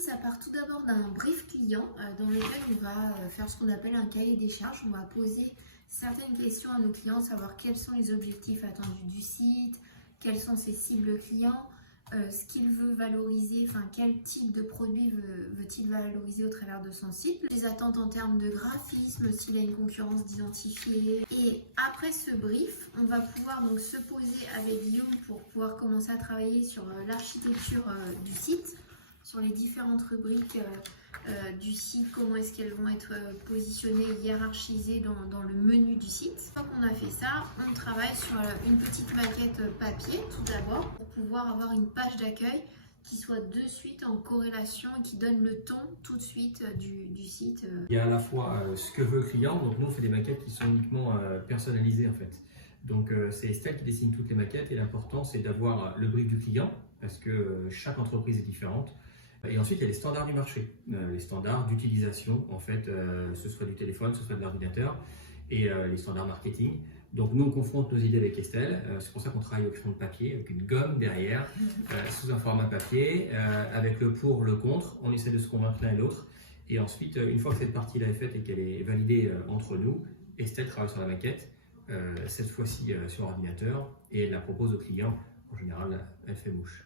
site, ça part tout d'abord d'un brief client dans lequel on va faire ce qu'on appelle un cahier des charges. On va poser certaines questions à nos clients, savoir quels sont les objectifs attendus du site, quelles sont ses cibles clients, ce qu'il veut valoriser, enfin quel type de produit veut-il valoriser au travers de son site, les attentes en termes de graphisme, s'il a une concurrence d'identifier. Et après ce brief, on va pouvoir donc se poser avec Guillaume pour pouvoir commencer à travailler sur l'architecture du site, sur les différentes rubriques du site, comment est-ce qu'elles vont être positionnées, hiérarchisées dans le menu du site. Une fois qu'on a fait ça, on travaille sur une petite maquette papier tout d'abord pour pouvoir avoir une page d'accueil qui soit de suite en corrélation et qui donne le ton tout de suite du site. Il y a à la fois ce que veut le client, donc nous on fait des maquettes qui sont uniquement personnalisées en fait. Donc c'est Estelle qui dessine toutes les maquettes et l'important c'est d'avoir le brief du client parce que chaque entreprise est différente. Et ensuite, il y a les standards du marché, les standards d'utilisation, en fait, ce soit du téléphone, ce soit de l'ordinateur, et les standards marketing. Donc, nous, on confronte nos idées avec Estelle. C'est pour ça qu'on travaille au crayon de papier, avec une gomme derrière, sous un format papier, avec le pour, le contre. On essaie de se convaincre l'un et l'autre. Et ensuite, une fois que cette partie-là est faite et qu'elle est validée entre nous, Estelle travaille sur la maquette, cette fois-ci sur ordinateur, et elle la propose au client. En général, elle fait mouche.